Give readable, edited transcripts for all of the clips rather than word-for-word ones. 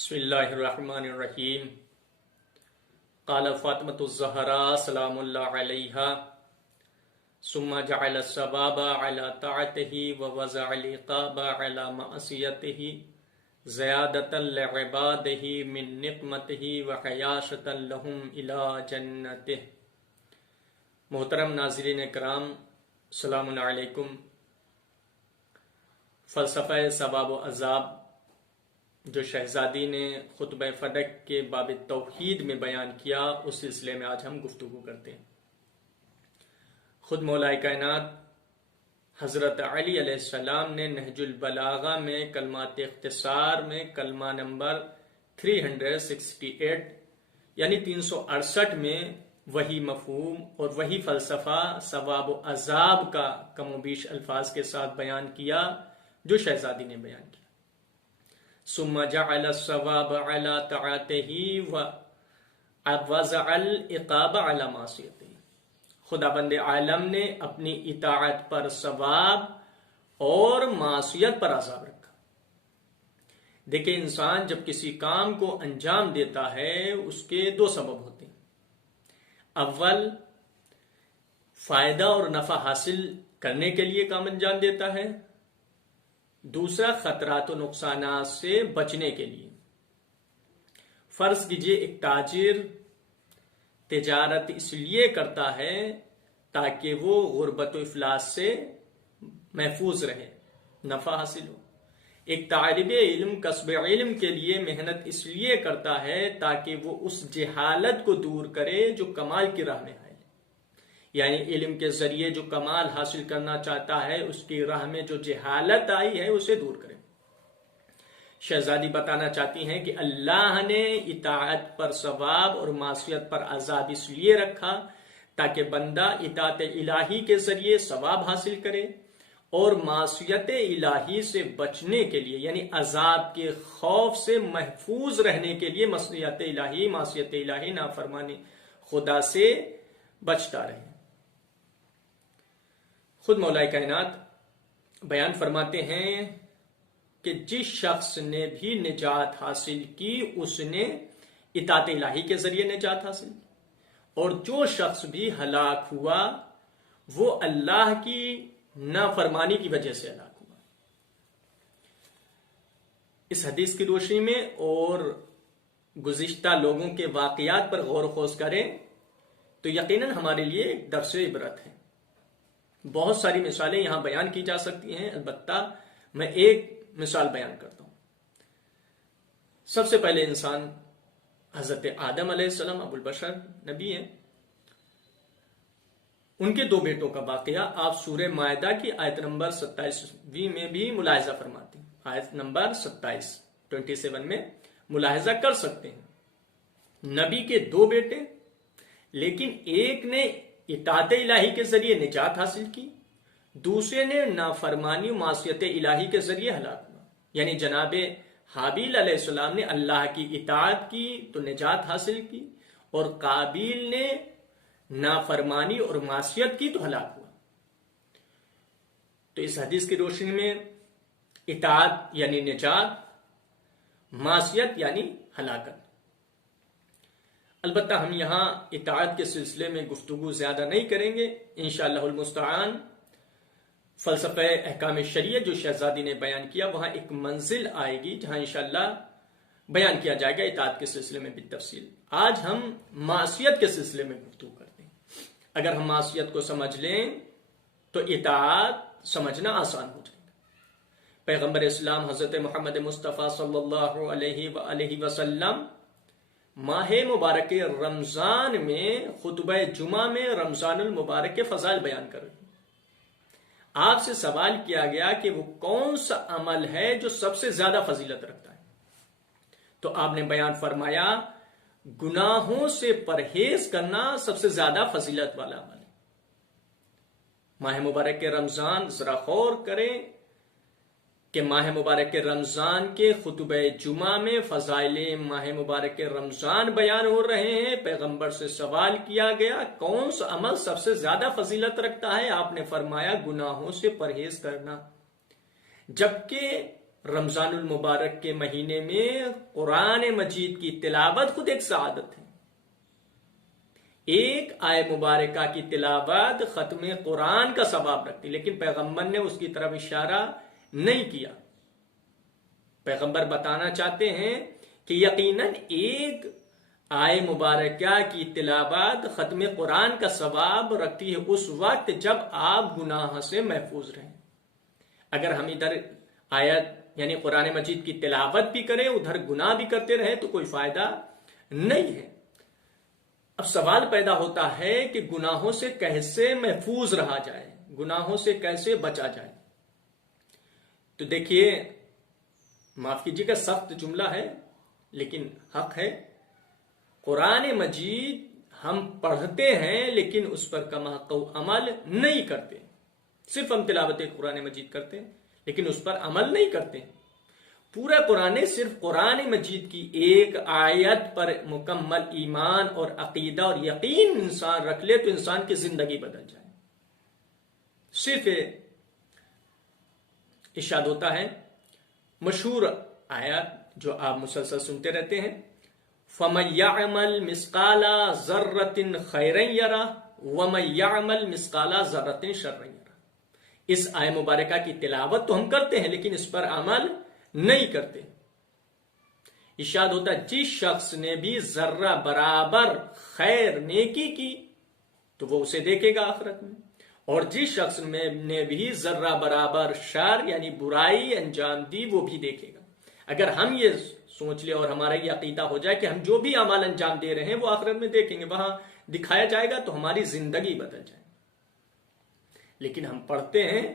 بسم اللہ الرحمن الرحیم قال فاطمة الزہراء سلام اللہ علیہا ثم جعل الثواب على طاعته ووضع العقاب على معصیته زیادة لعباده من نقمته وحیاشة لهم الى جنته۔ محترم ناظرین کرام، سلام علیکم۔ فلسفہ ثواب و عذاب جو شہزادی نے خطبہ فدق کے باب توحید میں بیان کیا، اس سلسلے میں آج ہم گفتگو کرتے ہیں۔ خود مولا کائنات حضرت علی علیہ السلام نے نہج البلاغہ میں کلمات اختصار میں کلمہ نمبر 368 یعنی 368 میں وہی مفہوم اور وہی فلسفہ ثواب و عذاب کا کم و بیش الفاظ کے ساتھ بیان کیا جو شہزادی نے بیان کیا۔ ثم جعل الثواب على طاعته ووضع العقاب على معصیته۔ خداوند عالم نے اپنی اطاعت پر ثواب اور معصیت پر عذاب رکھا۔ دیکھیں، انسان جب کسی کام کو انجام دیتا ہے اس کے دو سبب ہوتے ہیں۔ اول، فائدہ اور نفع حاصل کرنے کے لیے کام انجام دیتا ہے۔ دوسرا، خطرات و نقصانات سے بچنے کے لیے۔ فرض کیجئے ایک تاجر تجارت اس لیے کرتا ہے تاکہ وہ غربت و افلاس سے محفوظ رہے، نفع حاصل ہو۔ ایک طالب علم کسب علم کے لیے محنت اس لیے کرتا ہے تاکہ وہ اس جہالت کو دور کرے جو کمال کی راہ میں ہے، یعنی علم کے ذریعے جو کمال حاصل کرنا چاہتا ہے اس کی راہ میں جو جہالت آئی ہے اسے دور کرے۔ شہزادی بتانا چاہتی ہیں کہ اللہ نے اطاعت پر ثواب اور معصیت پر عذاب اس لیے رکھا تاکہ بندہ اطاعت الہی کے ذریعے ثواب حاصل کرے اور معصیت الہی سے بچنے کے لیے یعنی عذاب کے خوف سے محفوظ رہنے کے لیے معصیت الہی نافرمانی خدا سے بچتا رہے۔ خود مولا کائنات بیان فرماتے ہیں کہ جس شخص نے بھی نجات حاصل کی اس نے اطاعت الہی کے ذریعے نجات حاصل کی، اور جو شخص بھی ہلاک ہوا وہ اللہ کی نافرمانی کی وجہ سے ہلاک ہوا۔ اس حدیث کی روشنی میں اور گزشتہ لوگوں کے واقعات پر غور و خوض کریں تو یقیناً ہمارے لیے ایک درس عبرت ہے۔ بہت ساری مثالیں یہاں بیان کی جا سکتی ہیں، البتہ میں ایک مثال بیان کرتا ہوں۔ سب سے پہلے انسان حضرت آدم علیہ السلام ابو البشر نبی ہیں، ان کے دو بیٹوں کا واقعہ آپ سورہ مائدہ کی آیت نمبر 27 میں بھی ملاحظہ فرماتے ہیں۔ آیت نمبر 27 میں ملاحظہ کر سکتے ہیں۔ نبی کے دو بیٹے، لیکن ایک نے اطاعت الہی کے ذریعے نجات حاصل کی، دوسرے نے نافرمانی و معصیت الہی کے ذریعے ہلاک ہوا۔ یعنی جناب حابیل علیہ السلام نے اللہ کی اطاعت کی تو نجات حاصل کی، اور قابیل نے نافرمانی اور معصیت کی تو ہلاک ہوا۔ تو اس حدیث کی روشنی میں اطاعت یعنی نجات، معصیت یعنی ہلاکت۔ البتہ ہم یہاں اطاعت کے سلسلے میں گفتگو زیادہ نہیں کریں گے، انشاءاللہ المستعان۔ فلسفہ احکام شریعت جو شہزادی نے بیان کیا وہاں ایک منزل آئے گی جہاں انشاءاللہ بیان کیا جائے گا اطاعت کے سلسلے میں بالتفصیل۔ آج ہم معصیت کے سلسلے میں گفتگو کرتے ہیں۔ اگر ہم معصیت کو سمجھ لیں تو اطاعت سمجھنا آسان ہو جائے گا۔ پیغمبر اسلام حضرت محمد مصطفیٰ صلی اللہ علیہ وآلہ وسلم ماہ مبارک رمضان میں خطبہ جمعہ میں رمضان المبارک کے فضائل بیان کر رہے ہیں۔ آپ سے سوال کیا گیا کہ وہ کون سا عمل ہے جو سب سے زیادہ فضیلت رکھتا ہے، تو آپ نے بیان فرمایا گناہوں سے پرہیز کرنا سب سے زیادہ فضیلت والا عمل ہے۔ ماہ مبارک رمضان ذرا غور کریں کہ ماہ مبارک رمضان کے خطبہ جمعہ میں فضائل ماہ مبارک رمضان بیان ہو رہے ہیں۔ پیغمبر سے سوال کیا گیا کون سا عمل سب سے زیادہ فضیلت رکھتا ہے، آپ نے فرمایا گناہوں سے پرہیز کرنا۔ جبکہ رمضان المبارک کے مہینے میں قرآن مجید کی تلاوت خود ایک سعادت ہے. ایک آیہ مبارکہ کی تلاوت ختم قرآن کا ثواب رکھتی، لیکن پیغمبر نے اس کی طرف اشارہ نہیں کیا. پیغمبر بتانا چاہتے ہیں کہ یقیناً ایک آیہ مبارکہ کی تلاوت ختم قرآن کا ثواب رکھتی ہے اس وقت جب آپ گناہ سے محفوظ رہیں. اگر ہم ادھر آیت یعنی قرآن مجید کی تلاوت بھی کریں ادھر گناہ بھی کرتے رہیں تو کوئی فائدہ نہیں ہے. اب سوال پیدا ہوتا ہے کہ گناہوں سے کیسے محفوظ رہا جائے، گناہوں سے کیسے بچا جائے. تو دیکھیے، معاف کیجیے گا سخت جملہ ہے لیکن حق ہے. قرآن مجید ہم پڑھتے ہیں لیکن اس پر کما عمل نہیں کرتے. صرف ہم تلاوت قرآن مجید کرتے ہیں لیکن اس پر عمل نہیں کرتے. پورا قرآن صرف قرآن مجید کی ایک آیت پر مکمل ایمان اور عقیدہ اور یقین انسان رکھ لے تو انسان کی زندگی بدل جائے. صرف ارشاد ہوتا ہے مشہور آیات جو آپ مسلسل سنتے رہتے ہیں، فَمَن يَعْمَلْ مِثْقَالَ ذَرَّةٍ خَيْرًا يَرَهُ وَمَن يَعْمَلْ مِثْقَالَ ذَرَّةٍ شَرًّا يَرَهُ. اس آیہ مبارکہ کی تلاوت تو ہم کرتے ہیں لیکن اس پر عمل نہیں کرتے. ارشاد ہوتا ہے جس شخص نے بھی ذرہ برابر خیر نیکی کی تو وہ اسے دیکھے گا آخرت میں، اور جس شخص نے بھی ذرہ برابر شر یعنی برائی انجام دی وہ بھی دیکھے گا. اگر ہم یہ سوچ لیں اور ہمارا یہ عقیدہ ہو جائے کہ ہم جو بھی اعمال انجام دے رہے ہیں وہ آخرت میں دیکھیں گے، وہاں دکھایا جائے گا تو ہماری زندگی بدل جائے. لیکن ہم پڑھتے ہیں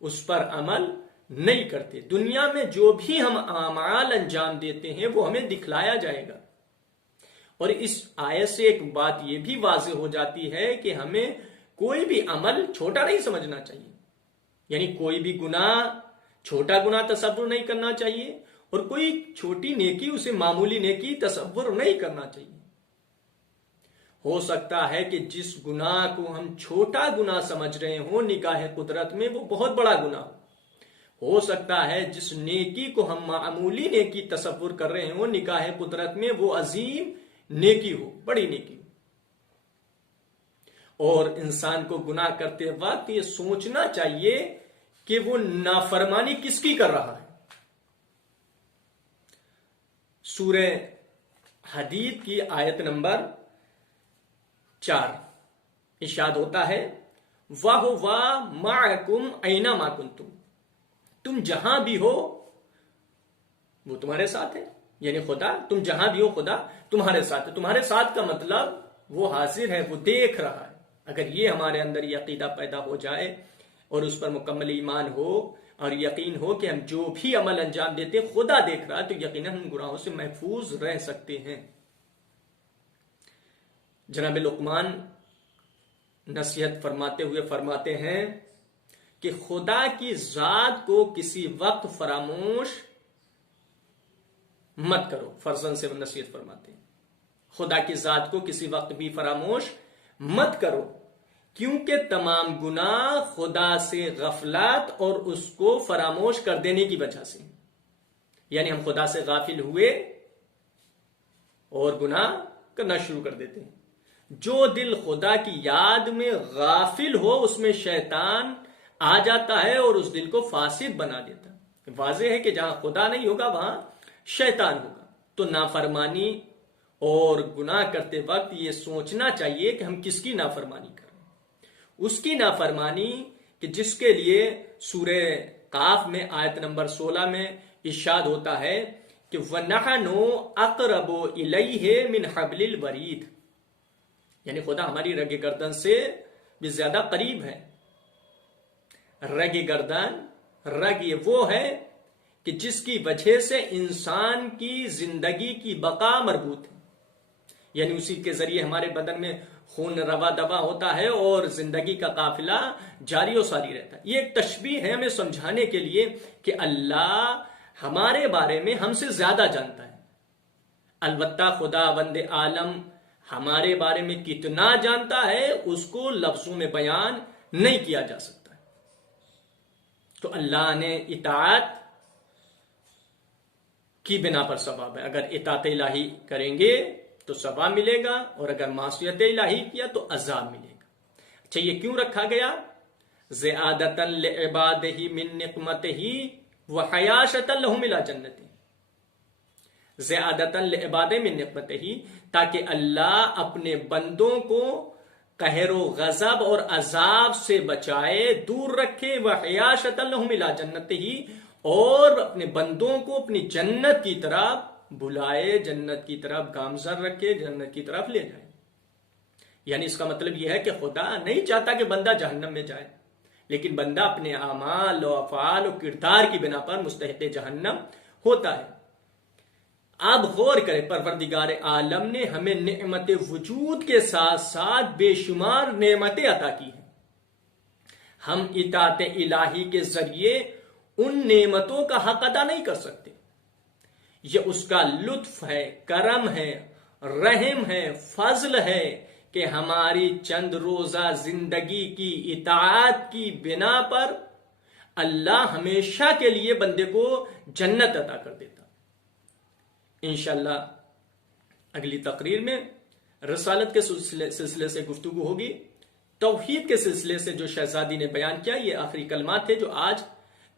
اس پر عمل نہیں کرتے. دنیا میں جو بھی ہم اعمال انجام دیتے ہیں وہ ہمیں دکھلایا جائے گا. اور اس آیت سے ایک بات یہ بھی واضح ہو جاتی ہے کہ ہمیں کوئی بھی عمل چھوٹا نہیں سمجھنا چاہیے. یعنی کوئی بھی گناہ چھوٹا گناہ تصور نہیں کرنا چاہیے اور کوئی چھوٹی نیکی اسے معمولی نیکی تصور نہیں کرنا چاہیے. ہو سکتا ہے کہ جس گناہ کو ہم چھوٹا گناہ سمجھ رہے ہوں نگاہ قدرت میں وہ بہت بڑا گناہ ہو سکتا ہے جس نیکی کو ہم معمولی نیکی تصور کر رہے ہوں نگاہ قدرت میں وہ عظیم نیکی ہو، بڑی نیکی ہو. اور انسان کو گناہ کرتے وقت یہ سوچنا چاہیے کہ وہ نافرمانی کس کی کر رہا ہے. سورہ حدید کی آیت نمبر 4 ارشاد ہوتا ہے وَهُوَ مَعَكُمْ أَيْنَمَا كُنْتُمْ. تم جہاں بھی ہو وہ تمہارے ساتھ ہے. یعنی خدا تم جہاں بھی ہو خدا تمہارے ساتھ ہے. تمہارے ساتھ کا مطلب وہ حاضر ہے، وہ دیکھ رہا ہے. اگر یہ ہمارے اندر یہ عقیدہ پیدا ہو جائے اور اس پر مکمل ایمان ہو اور یقین ہو کہ ہم جو بھی عمل انجام دیتے خدا دیکھ رہا ہے تو یقیناً ہم گناہوں سے محفوظ رہ سکتے ہیں. جناب لقمان نصیحت فرماتے ہوئے فرماتے ہیں کہ خدا کی ذات کو کسی وقت فراموش مت کرو. فرزند سے نصیحت فرماتے ہیں خدا کی ذات کو کسی وقت بھی فراموش مت کرو کیونکہ تمام گناہ خدا سے غفلت اور اس کو فراموش کر دینے کی وجہ سے. یعنی ہم خدا سے غافل ہوئے اور گناہ کرنا شروع کر دیتے ہیں. جو دل خدا کی یاد میں غافل ہو اس میں شیطان آ جاتا ہے اور اس دل کو فاسد بنا دیتا ہے. واضح ہے کہ جہاں خدا نہیں ہوگا وہاں شیطان ہوگا. تو نافرمانی اور گناہ کرتے وقت یہ سوچنا چاہیے کہ ہم کس کی نافرمانی کریں. اس کی نافرمانی کہ جس کے لیے سورہ قاف میں آیت نمبر 16 میں ارشاد ہوتا ہے کہ وَنَحْنُ أَقْرَبُ إِلَيْهِ مِنْ حَبْلِ الْوَرِيدِ. یعنی خدا ہماری رگ گردن سے بھی زیادہ قریب ہے. رگ گردن رگ یہ وہ ہے کہ جس کی وجہ سے انسان کی زندگی کی بقا مربوط ہے. یعنی اسی کے ذریعے ہمارے بدن میں خون روا دوا ہوتا ہے اور زندگی کا قافلہ جاری و ساری رہتا ہے. یہ ایک تشبیہ ہے ہمیں سمجھانے کے لیے کہ اللہ ہمارے بارے میں ہم سے زیادہ جانتا ہے. البتہ خدا وند عالم ہمارے بارے میں کتنا جانتا ہے اس کو لفظوں میں بیان نہیں کیا جا سکتا. تو اللہ نے اطاعت کی بنا پر ثواب ہے. اگر اطاعت الہی کریں گے تو ثواب ملے گا، اور اگر معصیت الہی کیا تو عذاب ملے گا. اچھا، یہ کیوں رکھا گیا؟ زیادۃ لعبادہ من نقمتہ وحیاشۃ لہم الی جنتہ. زیادۃ لعبادہ من نقمتہ، تاکہ اللہ اپنے بندوں کو قہر و غضب اور عذاب سے بچائے، دور رکھے. وحیاشۃ لہم الی جنتہ، اور اپنے بندوں کو اپنی جنت کی طرف بلائے، جنت کی طرف گامزن رکھے، جنت کی طرف لے جائے. یعنی اس کا مطلب یہ ہے کہ خدا نہیں چاہتا کہ بندہ جہنم میں جائے، لیکن بندہ اپنے اعمال و افعال و کردار کی بنا پر مستحق جہنم ہوتا ہے. اب غور کریں، پروردگار عالم نے ہمیں نعمت وجود کے ساتھ ساتھ بے شمار نعمتیں عطا کی ہیں. ہم اطاعت الہی کے ذریعے ان نعمتوں کا حق ادا نہیں کر سکتے. یہ اس کا لطف ہے، کرم ہے، رحم ہے، فضل ہے کہ ہماری چند روزہ زندگی کی اطاعت کی بنا پر اللہ ہمیشہ کے لیے بندے کو جنت عطا کر دیتا. انشاءاللہ اگلی تقریر میں رسالت کے سلسلے سے گفتگو ہوگی. توحید کے سلسلے سے جو شہزادی نے بیان کیا، یہ آخری کلمات تھے جو آج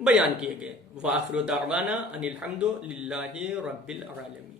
بیان کیے گئے. وآخر دعوانا ان الحمد للہ رب العالمین.